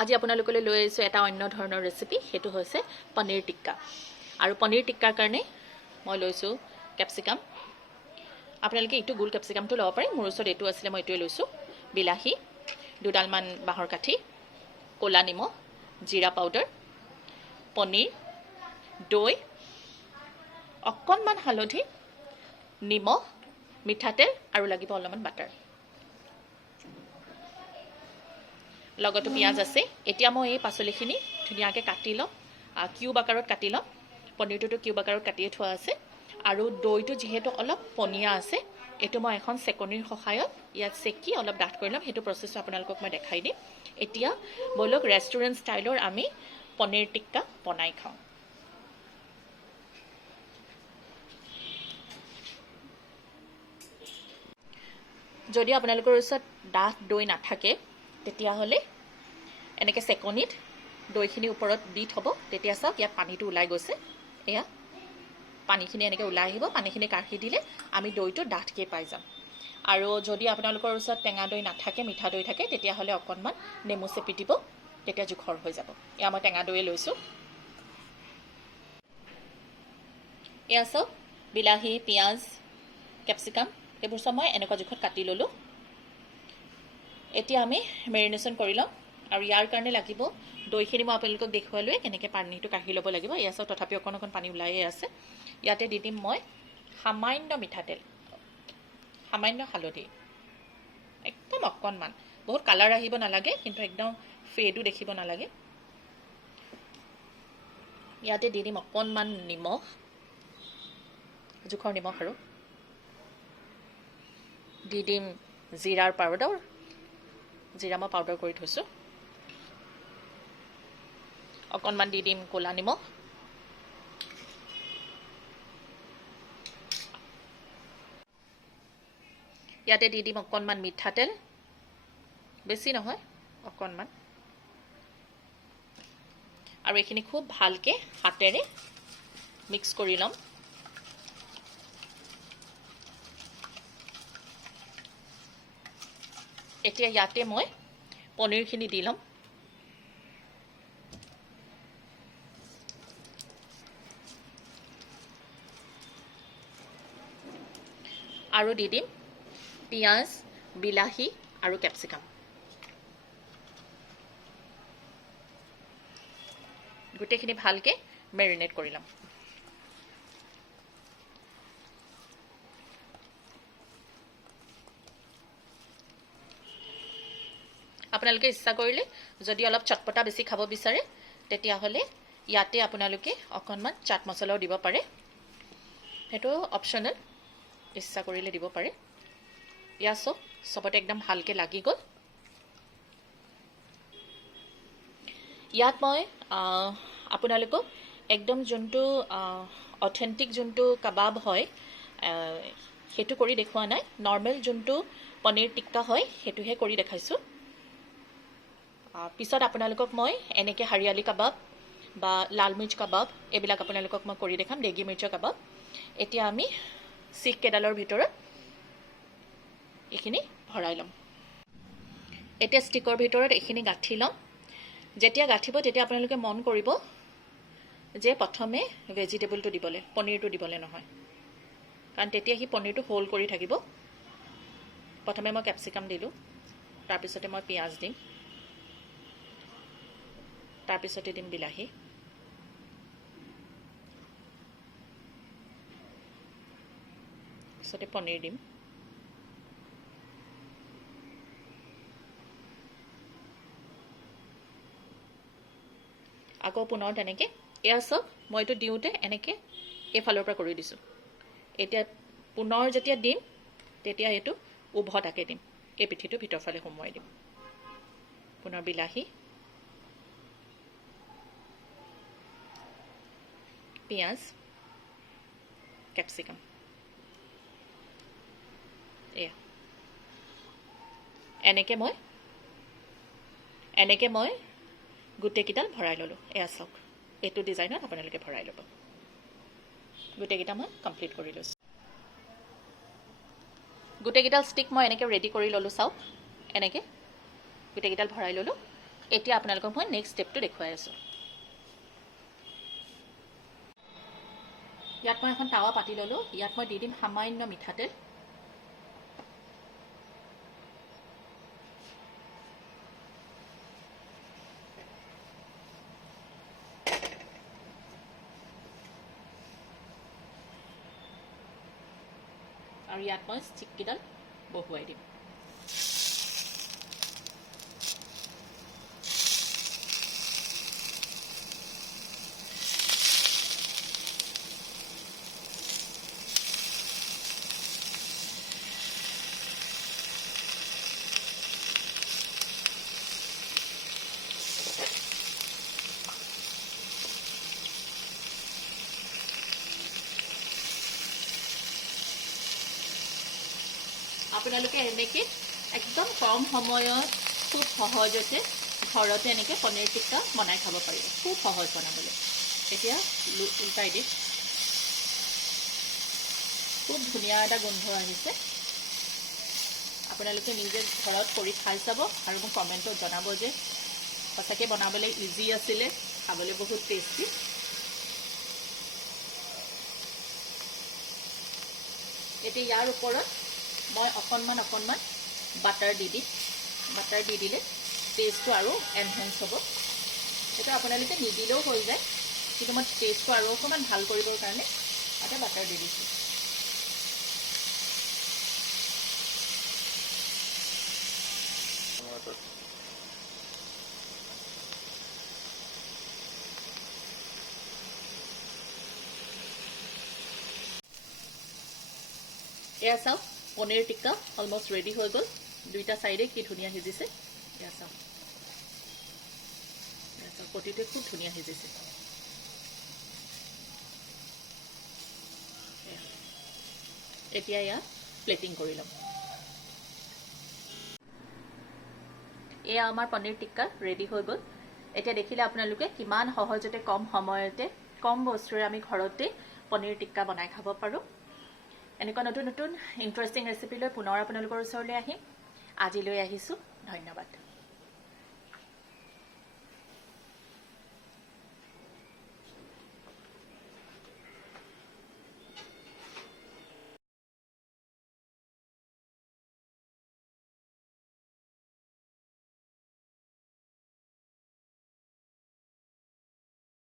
আজি আপোনালোকলৈ লৈ আহিছোঁ এটা অন্য ধৰণৰ ৰেচিপি, সেইটো হৈছে পনীৰ টিক্কা। আৰু পনীৰ টিক্কাৰ কাৰণে মই লৈছোঁ কেপচিকাম। আপোনালোকে এইটো গোল কেপচিকামটো ল'ব পাৰে, মোৰ ওচৰত এইটো আছিলে, মই এইটোৱে লৈছোঁ। বিলাহী, দুডালমান বাঁহৰ কাঠি, ক'লা নিমখ, জিৰা পাউডাৰ, পনীৰ, দৈ, অকণমান হালধি, নিমখ, মিঠাতেল আৰু লাগিব অলপমান বাটাৰ। লগতো পিঁয়াজ আছে। এতিয়া মই এই পাচলিখিনি ধুনীয়াকৈ কাটি ল'ম, কিউব আকাৰত কাটি ল'ম। পনীৰটোতো কিউব আকাৰত কাটিয়ে থোৱা আছে। আৰু দৈটো যিহেতু অলপ পনীয়া আছে, এইটো মই এখন চেকনিৰ সহায়ত ইয়াত চেকি অলপ ডাঠ কৰি ল'ম। সেইটো প্ৰচেছটো আপোনালোকক মই দেখাই দিম। এতিয়া ব'লক ৰেষ্টুৰেণ্ট ষ্টাইলৰ আমি পনীৰ টিক্কা বনাই খাওঁ। যদি আপোনালোকৰ ওচৰত ডাঠ দৈ নাথাকে, তেতিয়াহ'লে এনেকৈ চেকনিত দৈখিনি ওপৰত দি থ'ব। তেতিয়া চাওক ইয়াত পানীটো ওলাই গৈছে, এয়া পানীখিনি এনেকৈ ওলাই আহিব। পানীখিনি কাঢ়ি দিলে আমি দৈটো ডাঠকৈ পাই যাম। আৰু যদি আপোনালোকৰ ওচৰত টেঙা দৈ নাথাকে, মিঠা দৈ থাকে, তেতিয়াহ'লে অকণমান নেমু চেপি দিব, তেতিয়া জোখৰ হৈ যাব। এয়া মই টেঙা দৈয়ে লৈছোঁ। এয়া চাওক বিলাহী, পিঁয়াজ, কেপচিকাম এইবোৰ চব মই এনেকুৱা জোখত কাটি ল'লোঁ। এতিয়া আমি মেৰিনেশ্যন কৰি ল'ম। আৰু ইয়াৰ কাৰণে লাগিব দৈখিনি মই আপোনালোকক দেখুৱালোৱে কেনেকৈ পানীটো কাঢ়ি ল'ব লাগিব। এয়া চাওক তথাপি অকণ অকণ পানী ওলাইয়ে আছে। ইয়াতে দি দিম মই সামান্য মিঠাতেল, সামান্য হালধি, একদম অকণমান, বহুত কালাৰ আহিব নালাগে, কিন্তু একদম ফেডো দেখিব নালাগে। ইয়াতে দি দিম অকণমান নিমখ, জোখৰ নিমখ, আৰু দি দিম জিৰাৰ পাউডাৰ। জিৰা মই পাউডাৰ কৰি থৈছোঁ। অকণমান দি দিম ক'লা নিমখ, ইয়াতে দি দিম অকণমান মিঠাতেল, বেছি নহয় অকণমান। আৰু এইখিনি খুব ভালকৈ হাতেৰে মিক্স কৰি ল'ম। এতিয়া ইয়াতে মই পনীৰখিনি দি ল'ম। আৰু দি দিম পিঁয়াজ, বিলাহী আৰু কেপচিকাম। গোটেইখিনি ভালকৈ মেৰিনেট কৰি ল'ম। আপোনালোকে ইচ্ছা কৰিলে যদি অলপ চটপটা বেছি খাব বিচাৰে, তেতিয়াহ'লে ইয়াতে আপোনালোকে অকণমান চাট মছলাও দিব পাৰে। সেইটো অপশ্যনেল, ইচ্ছা কৰিলে দিব পাৰে। ইয়াত চবতে একদম ভালকৈ লাগি গ'ল। ইয়াত মই আপোনালোকক একদম যোনটো অথেণ্টিক যোনটো কাবাব হয়, সেইটো কৰি দেখুওৱা নাই। নৰ্মেল যোনটো পনীৰ টিক্কা হয়, সেইটোহে কৰি দেখাইছোঁ। পিছত আপোনালোকক মই এনেকৈ হাৰিয়ালি কাবাব বা লাল মিৰ্চ কাবাব এইবিলাক আপোনালোকক মই কৰি দেখাম, দেগী মিৰ্চৰ কাবাব। এতিয়া আমি চিখ কেইডালৰ ভিতৰত এইখিনি ভৰাই ল'ম। এতিয়া ষ্টিকৰ ভিতৰত এইখিনি গাঁঠি ল'ম। যেতিয়া গাঁঠিব তেতিয়া আপোনালোকে মন কৰিব যে প্ৰথমে ভেজিটেবলটো দিবলৈ, পনীৰটো দিবলৈ নহয়, কাৰণ তেতিয়া সি পনীৰটো হোল্ড কৰি থাকিব। প্ৰথমে মই কেপচিকাম দিলোঁ, তাৰপিছতে মই পিঁয়াজ দিম, তাৰপিছতে দিম বিলাহী, তাৰপিছতে পনীৰ দিম, আকৌ পুনৰ তেনেকৈ। এয়া চাওক মই এইটো দিওঁতে এনেকৈ এইফালৰ পৰা কৰি দিছোঁ। এতিয়া পুনৰ যেতিয়া দিম, তেতিয়া এইটো উভতাকৈ দিম, এই পিঠিটো ভিতৰ ফালে সোমোৱাই দিম। পুনৰ বিলাহী, পিঁয়াজ, কেপচিকাম, এয়া এনেকৈ মই গোটেইকেইডাল ভৰাই ল'লোঁ। এয়া চাওক এইটো ডিজাইনত আপোনালোকে ভৰাই ল'ব। গোটেইকেইটা মই কমপ্লিট কৰি লৈছোঁ। গোটেইকেইডাল ষ্টিক মই এনেকৈ ৰেডি কৰি ল'লোঁ। চাওক এনেকৈ গোটেইকেইডাল ভৰাই ল'লোঁ। এতিয়া আপোনালোকক মই নেক্সট ষ্টেপটো দেখুৱাই আছোঁ। ইয়াত মই এখন টাৱা পাতি ল'লোঁ। ইয়াত মই দি দিম সামান্য মিঠাতেল। আৰু ইয়াত মই ষ্টিককেইডাল বহুৱাই দিম। আপোনালোকে এনেকৈ একদম কম সময়ত খুব সহজতে ঘৰতে এনেকৈ পনীৰ টিক্কা বনাই খাব পাৰিব। খুব সহজ বনাবলৈ। এতিয়া উল্টাই দিম। খুব ধুনীয়া এটা গোন্ধ আহিছে। আপোনালোকে নিজে ঘৰত কৰি খাই চাব আৰু মোক কমেণ্টত জনাব যে সঁচাকৈ বনাবলৈ ইজি আছিলে, খাবলৈ বহুত টেষ্টি। এতিয়া ইয়াৰ ওপৰত মই অকণমান বাটাৰ দি দিম। বাটাৰ দি দিলে টেষ্টটো আৰু এনহেঞ্চ হ'ব। সেইটো আপোনালোকে নিদিলেও হৈ যায়, কিন্তু মই টেষ্টটো আৰু অকণমান ভাল কৰিবৰ কাৰণে এটা বাটাৰ দি দিছোঁ। এয়া চাওক, পনীৰ টিক্কা অলমষ্ট ৰেডি হৈ গ'ল। দুইটা চাইডে কি ধুনীয়া সিজিছে। এয়া চাওক, প্ৰতিটোৱে খুব ধুনীয়া সিজিছে। এতিয়া ইয়াত প্লেটিং কৰি ল'ম। এয়া আমাৰ পনীৰ টিক্কা ৰেডি হৈ গ'ল। এতিয়া দেখিলে আপোনালোকে কিমান সহজতে কম সময়তে কম বস্তুৰে আমি ঘৰতে পনীৰ টিক্কা বনাই খাব পাৰোঁ। এনেকুৱা নতুন নতুন ইণ্টাৰেষ্টিং ৰেচিপি লৈ পুনৰ আপোনালোকৰ ওচৰলৈ আহিম। আজিলৈ আহিছোঁ। ধন্যবাদ।